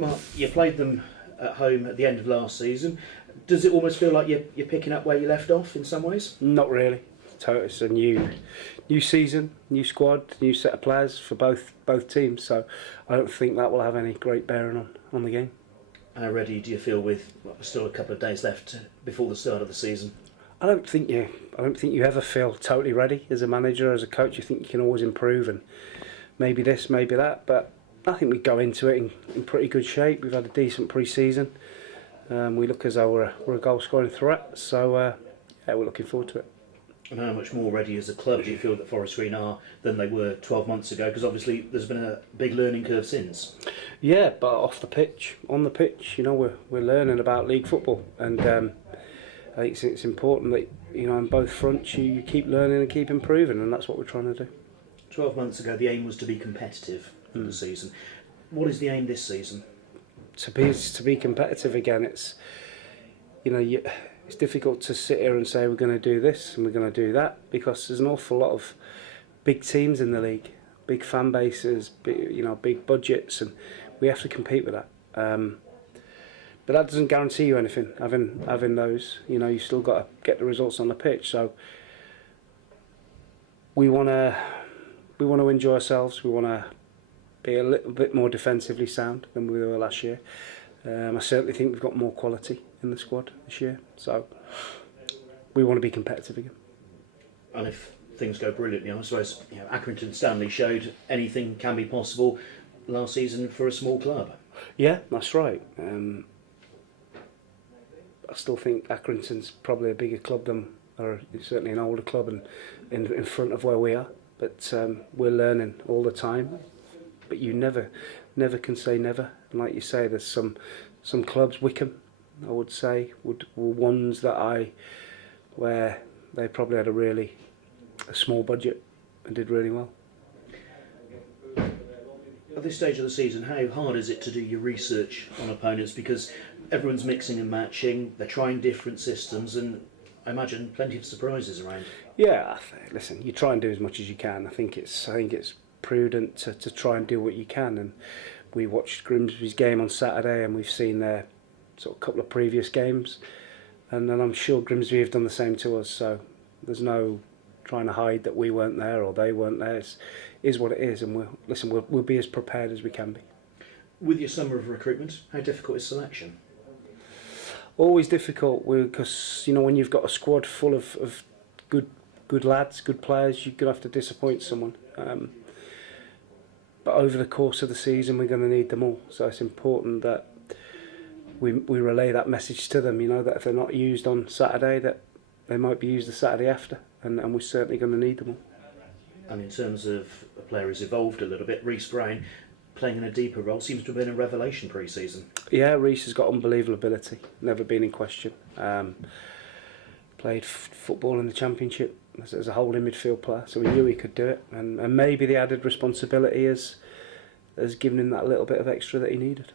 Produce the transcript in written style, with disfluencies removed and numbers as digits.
Well, you played them at home at the end of last season. Does it almost feel like you're picking up where you left off in some ways? Not really. It's a new season, new squad, new set of players for both teams. So I don't think that will have any great bearing on the game. How ready do you feel with still a couple of days left before the start of the season? I don't think you ever feel totally ready as a manager, as a coach. You think you can always improve and maybe this, maybe that. But I think we go into it in pretty good shape. We've had a decent pre-season. We look as though we're a goal-scoring threat. So yeah, we're looking forward to it. And how much more ready as a club do you feel that Forest Green are than they were 12 months ago? Because obviously there's been a big learning curve since. Yeah, but off the pitch, on the pitch, we're learning about league football, and I think it's important that on both fronts you keep learning and keep improving, and that's what we're trying to do. 12 months ago, the aim was to be competitive in the season. What is the aim this season? To be competitive again. It's it's difficult to sit here and say we're going to do this and we're going to do that, because there's an awful lot of big teams in the league, big fan bases, big budgets, and we have to compete with that. But that doesn't guarantee you anything. Having those, you still got to get the results on the pitch. So we want to enjoy ourselves. We want to be a little bit more defensively sound than we were last year. I certainly think we've got more quality in the squad this year, so we want to be competitive again. And if things go brilliantly, I suppose Accrington Stanley showed anything can be possible last season for a small club. Yeah, that's right. I still think Accrington's probably a bigger club than, or certainly an older club, and in front of where we are. But we're learning all the time. But you never can say never. And like you say, there's some clubs, Wickham, I would say, were ones where they probably had a small budget and did really well. At this stage of the season, how hard is it to do your research on opponents? Because everyone's mixing and matching, they're trying different systems, and I imagine plenty of surprises around. Yeah, listen, you try and do as much as you can. I think it's prudent to try and do what you can, and we watched Grimsby's game on Saturday, and we've seen their sort of couple of previous games, and I'm sure Grimsby have done the same to us. So there's no trying to hide that we weren't there or they weren't there. It is what it is, and we'll be as prepared as we can be. With your summer of recruitment, how difficult is selection? Always difficult, because when you've got a squad full of good lads, good players, you're going to have to disappoint someone. But over the course of the season, we're going to need them all. So it's important that we relay that message to them. That if they're not used on Saturday, that they might be used the Saturday after, and we're certainly going to need them all. And in terms of a player who's evolved a little bit, Reece Brown, playing in a deeper role, seems to have been a revelation pre-season. Yeah, Reece has got unbelievable ability, never been in question. Played football in the Championship as a holding midfield player, so we knew he could do it, and maybe the added responsibility has given him that little bit of extra that he needed.